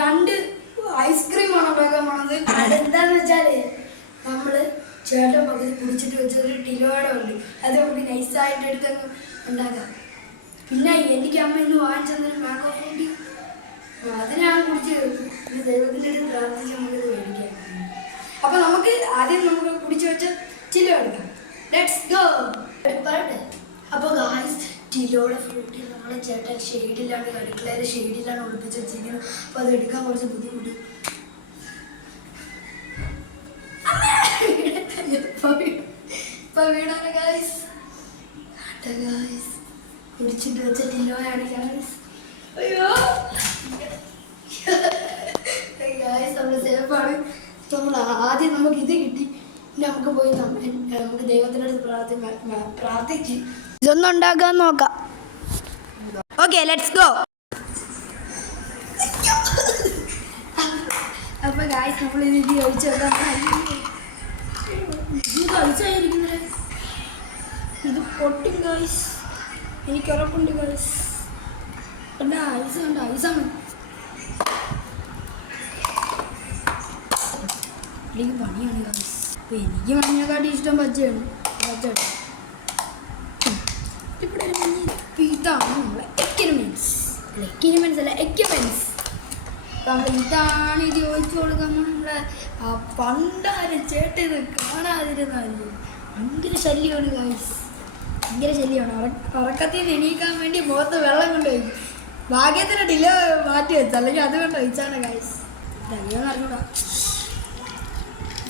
രണ്ട് ഐസ്ക്രീമാണ് ഉണ്ടാക്കാൻ പോണത് അതെന്താന്ന് വെച്ചാൽ നമ്മൾ ചേട്ടൻ പകുതി കുടിച്ചിട്ട് വെച്ച ഒരു ടിലോടെ ഉണ്ട്. അത് നമുക്ക് നൈസായിട്ട് എടുത്തങ്ങ് ഉണ്ടാക്കാം. പിന്നെ എനിക്ക് അമ്മ ഇന്ന് വാങ്ങിച്ചെന്നൊരു മാങ്കോ ഫ്രൂട്ടി അത് ഞാൻ കുടിച്ച് ദൈവത്തിന്റെ ഒരു പ്രാർത്ഥിച്ച് നമുക്കിത് മേടിക്കാം. അപ്പൊ നമുക്ക് ആദ്യം നമുക്ക് കുടിച്ചു വെച്ച ചില്ലോ എടുക്കാം. ലെറ്റ്സ് ഗോ പറയട്ടെ? അപ്പൊ ഗായ്സ് ടിലോടെ ഫ്രൂട്ടിൽ നമ്മളെ ചേട്ടൻ ഷെയ്ഡിലാണ് അടുക്കളയിലെ ഷെയ്ഡിലാണ് ഒളിപ്പിച്ച് വെച്ചിരിക്കുന്നത്. അപ്പൊ അത് എടുക്കാൻ കുറച്ച് ബുദ്ധിമുട്ട്. ആദ്യം നമുക്ക് ഇത് കിട്ടി. നമുക്ക് പോയി നമുക്ക് ദൈവത്തിനടുത്ത് പ്രാർത്ഥി പ്രാർത്ഥിച്ച് ഇതൊന്നും ഉണ്ടാക്കാൻ നോക്കാം. ഓക്കെ ലെറ്റ്സ് ഗോ അപ്പൊ ഗായ്സ് നമ്മൾ ഇത് ഇത് കഴിച്ചായിരിക്കുന്നത് ഇത് പൊട്ടും ഗായ്സ് എനിക്ക് ഉറപ്പുണ്ട് ഗായ്സ് കണ്ട ഐസ് ഉണ്ട് ഐസാണ് എനിക്ക് പണിയാണ് ഗായ്സ് അപ്പൊ എനിക്ക് മഞ്ഞക്കാട്ടി ഇഷ്ടം പച്ചയാണ് പച്ചയാണ് ഇവിടെ ഒരു മഞ്ഞ ഇപ്പൊ ഇതാണ് നമ്മളെ എക്യുപ്മെന്റ്സ് അല്ല എക്യുപ്മെന്റ്സ് നമ്മൾ ഇതാണ് ഇത് ചോദിച്ചു കൊടുക്കാൻ നമ്മളെ. ആ പണ്ടാരും ചേട്ടൻ കാണാതിരുന്നാലും ഭയങ്കര ശല്യമാണ് ഗായ്സ് ഭയങ്കര ശല്യമാണ്. ഉറക്കത്തിൽ നിന്ന് എണീക്കാൻ വേണ്ടി മുഖത്ത് വെള്ളം കൊണ്ടുപോയി ഭാഗ്യത്തിന് ഡിലേ മാറ്റി വെച്ചു. അല്ലെങ്കിൽ അത് കൊണ്ട് വെച്ചാണ് ഗായ്സ് അറിഞ്ഞൂടാ.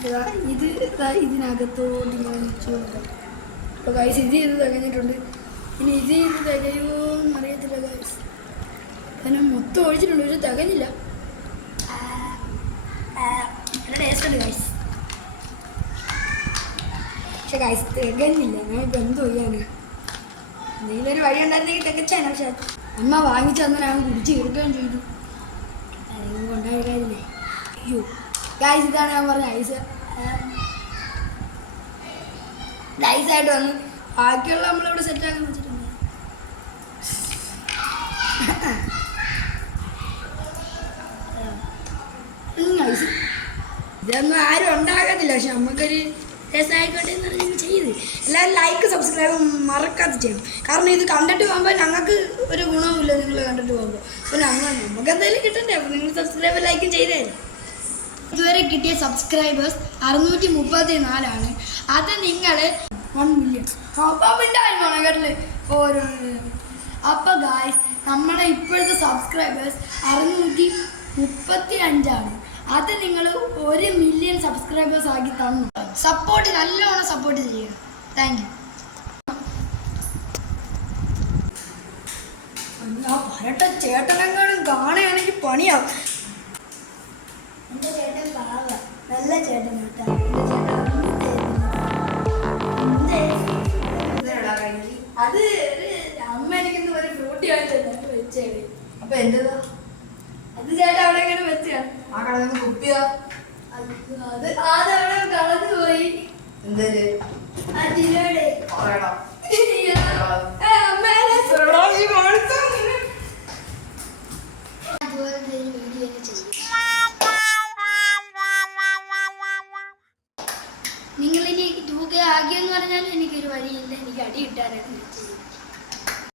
ഇതാ ഇത് ഇതാ ഇതിനകത്തോട്ട് വെച്ചു അപ്പോൾ ഇത് ചെയ്ത് തികഞ്ഞിട്ടുണ്ട്. ഇനി ഇത് ചെയ്ത് തികയുമോന്ന് അറിയത്തില്ല ഗായ്സ് കാരണം മൊത്തം ഒഴിച്ചിട്ടുണ്ട് പക്ഷെ തികഞ്ഞില്ല. പക്ഷെ കൈസ് തികഞ്ഞില്ല. ഞാൻ എന്തോ ചെയ്യാന്? എന്തെങ്കിലും ഒരു വഴി ഉണ്ടായിരുന്നെങ്കിൽ തികച്ചാണ് പക്ഷെ അമ്മ വാങ്ങിച്ചു തന്നെ ഞാൻ കുടിച്ച് തീർക്കുകയും ചെയ്തു. അല്ലെങ്കിൽ കൊണ്ടുപോയില്ലേ അയ്യോ ഗൈസ് ഇതാണ് ഞാൻ പറഞ്ഞ ഐസ് നൈസായിട്ട് വന്ന് ബാക്കിയുള്ള നമ്മളിവിടെ സെറ്റാക്കാൻ വെച്ചിട്ടുണ്ട് ഇതൊന്നും ആരും ഉണ്ടാകത്തില്ല. പക്ഷെ നമുക്കൊരു രസമായിക്കോട്ടെ എന്ന് പറഞ്ഞ് ചെയ്ത്. എല്ലാവരും ലൈക്ക് സബ്സ്ക്രൈബ് മറക്കാതെ ചെയ്യണം. കാരണം ഇത് കണ്ടിട്ട് പോകുമ്പോൾ ഞങ്ങൾക്ക് ഒരു ഗുണവുമില്ല നിങ്ങൾ കണ്ടിട്ട് പോകുമ്പോൾ അപ്പോൾ ഞങ്ങൾ നമുക്ക് എന്തായാലും കിട്ടണ്ടേ? അപ്പോൾ നിങ്ങൾ സബ്സ്ക്രൈബ് ലൈക്കും ചെയ്തേ ഇതുവരെ കിട്ടിയ സബ്സ്ക്രൈബേഴ്സ് അറുന്നൂറ്റി മുപ്പത്തി നാലാണ് അത് നിങ്ങൾ വൺ മില്യൺ അപ്പം ഉണ്ടായിരുന്നു കേട്ടില്ലേ ഓരോ അപ്പോൾ ഗായ്സ് നമ്മുടെ ഇപ്പോഴത്തെ സബ്സ്ക്രൈബേഴ്സ് അറുന്നൂറ്റി മുപ്പത്തി അഞ്ചാണ് അത് നിങ്ങൾ ഒരു മില്യൺ സബ്സ്ക്രൈബേഴ്സ് ആക്കി തന്നു. സപ്പോർട്ട് നല്ലോണം സപ്പോർട്ട് ചെയ്യുക താങ്ക് യു പറയട്ടെ ചേട്ടനെങ്ങാനും കാണുകയാണെങ്കിൽ പണിയാവും. എന്റെ ചേട്ടൻ പാവ. നല്ല ചേട്ടൻ കേട്ടാ അത് അമ്മ എനിക്കിന്ന് ഒരു ഫ്രൂട്ടി വാങ്ങിച്ചു വെച്ചേടി അപ്പൊ എന്റേതാ? അത് ചേട്ടൻ അവിടെ എങ്ങനെ വെച്ചാണ് ആ കടയിൽ നിന്ന് കുപ്പിയ. അത് ആ കളഞ്ഞു പോയി. പറഞ്ഞാൽ എനിക്കൊരു വഴിയില്ല. എനിക്ക് അടി കിട്ടാനായിട്ട്